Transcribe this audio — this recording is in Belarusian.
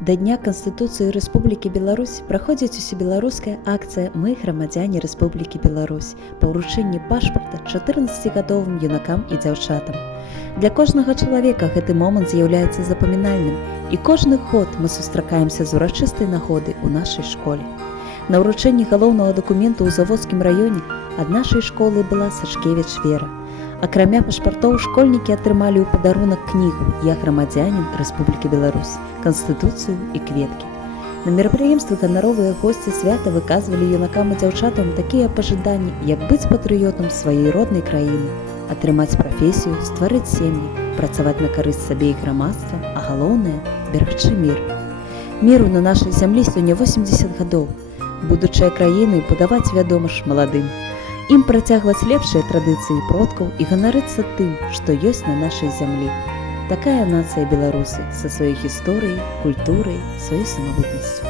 Да Дня Канстытуцыі Рэспублікі Беларусь праходзіць усебеларуская акцыя «Мы грамадзяне Рэспублікі Беларусь» па ўручэнні пашпарта 14гадовым юнакам і дзяўчатам. Для кожнага чалавека гэты момант з'яўляецца запамінальным, і кожны год мы сустракаемся з урачыстай нагоды ў нашай школе. На ўручэнні галоўнага дакументу ў Заводскім раёне ад нашай школы была Сашкевіч Вера. Акрамя пашпартоў, школьнікі атрымалі ў падарунак кнігу «Я грамадзянін Рэспублікі Беларусь», Канстытуцыю і кветкі. На мерапрыемствы ганаровыя госці свята выказвалі юнакам і дзяўчатам такія пажаданні, як быць патрыётам сваёй роднай краіны, атрымаць прафесію, стварыць сем'і, працаваць на карысць сабе і грамадства, а галоўнае – берагчы мір. Міру на нашай зямлі сёння 80 гадоў. Будучае краіны будаваць, вядома ж, маладым. Ім працягваць лепшыя традыцыі продкаў і ганарыцца тым, што ёсць на нашай зямлі. Такая нацыя беларусы са сваёй гісторыяй, культурай, сваёй самабытнасцю.